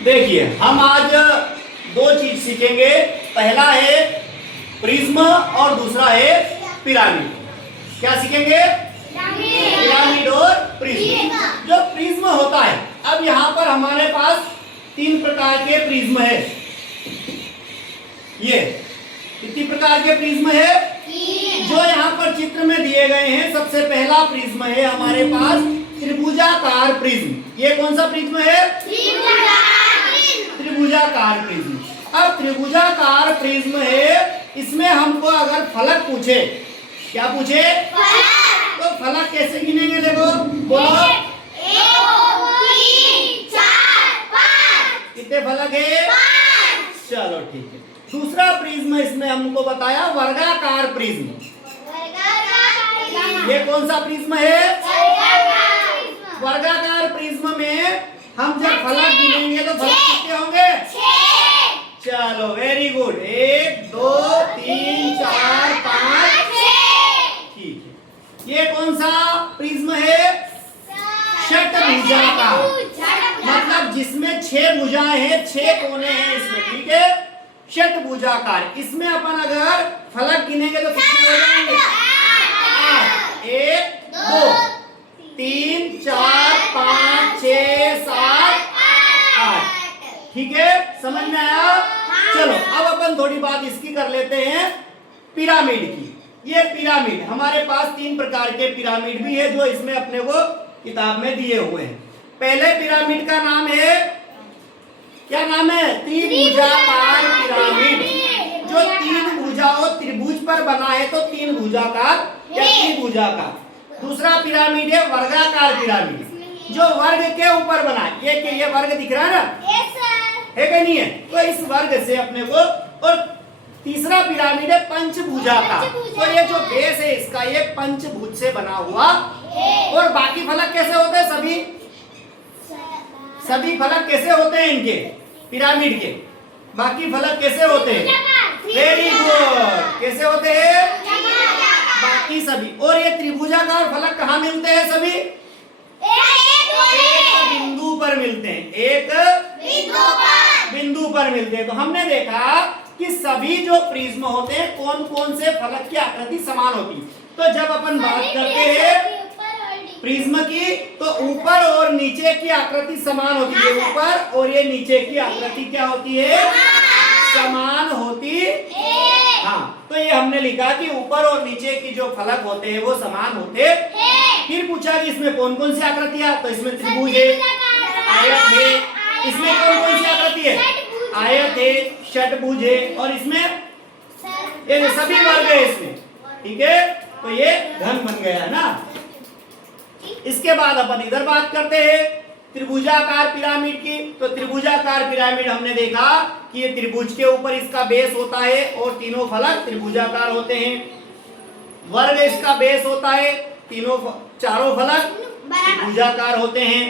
देखिए हम आज दो चीज सीखेंगे। पहला है प्रिज्म और दूसरा है पिरामिड। क्या सीखेंगे? पिरामिड और प्रिज्म। जो प्रिज्म होता है, अब यहाँ पर हमारे पास तीन प्रकार के प्रिज्म है। ये कितनी प्रकार के प्रिज्म है जो यहाँ पर चित्र में दिए गए हैं। सबसे पहला प्रिज्म है हमारे पास त्रिभुजाकार प्रिज्म। ये कौन सा प्रिज्म है? त्रिभुजाकार प्रिज्म। अब त्रिभुजाकार प्रिज्म है, इसमें हमको अगर फलक पूछे, क्या पूछे? तो फलक कैसे गिनेंगे? देखो बोलो, 1 2 3 4 5। कितने फलक है? 5। चलो ठीक है। दूसरा प्रिज्म इसमें हमको बताया वर्गाकार प्रिज्म। ये कौन सा प्रिज्म है? वर्गाकार प्रिज्म में हम जब फलक गिनेंगे तो फलक कितने होंगे? 6। चलो वेरी गुड। 1 2 3 4 5 ठीक है। ये कौन सा प्रिज्म है? षटभुजाकार, मतलब जिसमें 6 भुजाएं हैं, 6 कोने हैं इसमें, ठीक है। षटभुजाकार, इसमें अपन अगर फलक गिनेंगे तो कितने हो जाएंगे? 1 2 3 4 5 6 7 8। ठीक है, समझ में आया? चलो अब अपन थोड़ी बात इसकी कर लेते हैं, पिरामिड की। ये पिरामिड हमारे पास 3 प्रकार के पिरामिड भी है जो इसमें अपने को किताब में दिए हुए हैं। पहले पिरामिड का नाम है, क्या नाम है? त्रिभुजाकार पिरामिड। जो 3 भुजाओं, त्रिभुज पर बना है तो 3 भुजाकार या त्रिभुजाकार। दूसरा पिरामिड है वर्गाकार पिरामिड, जो वर्ग के ऊपर बना है। ये वर्ग दिख रहा है ना? है कि नहीं है? तो इस वर्ग से अपने को। और तीसरा पिरामिड है पंचभुजाकार। तो ये जो बेस है इसका, ये पंचभुज से बना हुआ। और बाकी फलक कैसे होते हैं? सभी फलक कैसे होते हैं इनके पिरामिड के? बाकी फलक कैसे होते हैं? Very good. कैसे होते हैं? बाकी सभी। और ये त्रिभुजाकार फलक कहाँ मिलते हैं? सभी एक बिंदु पर मिलते हैं। एक बिंदु पर मिलते हैं। तो हमने देखा कि सभी जो प्रिज्म होते हैं, कौन कौन से फलक की आकृति समान होती है। तो जब अपन बात करते हैं प्रिज्म की, तो ऊपर और नीचे की आकृति समान होती है। ऊपर और ये नीचे की आकृति क्या होती है? समान होती। हाँ, तो ये हमने लिखा कि ऊपर और नीचे की जो फलक होते हैं वो समान होते। फिर पूछा कि इसमें कौन कौन सी आकृतियां? तो इसमें त्रिभुज है, आयत है। इसमें कौन कौन सी आकृति है? आयत है, षटभुज है, और इसमें ये सभी वर्ग है इसमें। ठीक है, तो ये घन बन गया है ना। इसके बाद अपन इधर बात करते हैं त्रिभुजाकार पिरामिड की। तो त्रिभुजाकार पिरामिड हमने देखा कि ये त्रिभुज के ऊपर इसका बेस होता है और तीनों फलक त्रिभुजाकार होते हैं। वर्ग इसका बेस होता है, चारों फलक त्रिभुजाकार होते हैं।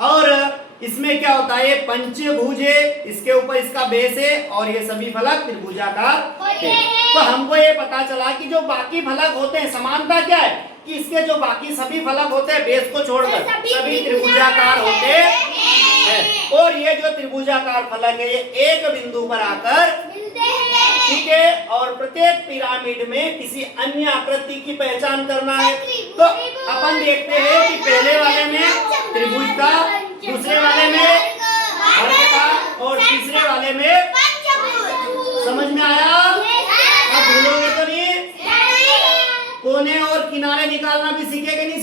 और इसमें क्या होता है? पंचभुज है, इसके ऊपर इसका बेस है और ये सभी फलक त्रिभुजाकार है। तो हमको ये पता चला कि जो बाकी फलक होते हैं, समानता क्या है कि इसके जो बाकी सभी फलक होते हैं बेस को छोड़कर सभी त्रिभुजाकार होते हैं। और ये जो त्रिभुजाकार फलक है ये एक बिंदु पर आकर, ठीक है। और प्रत्येक पिरामिड में किसी अन्य आकृति की पहचान करना है। तो अपन देखते हैं कि पहले वाले में त्रिभुज का, दूसरे वाले में वर्ग का और तीसरे वाले में। समझ में आया? अब भूलोगे तो नहीं? कोने और किनारे निकालना भी सीखेंगे नहीं?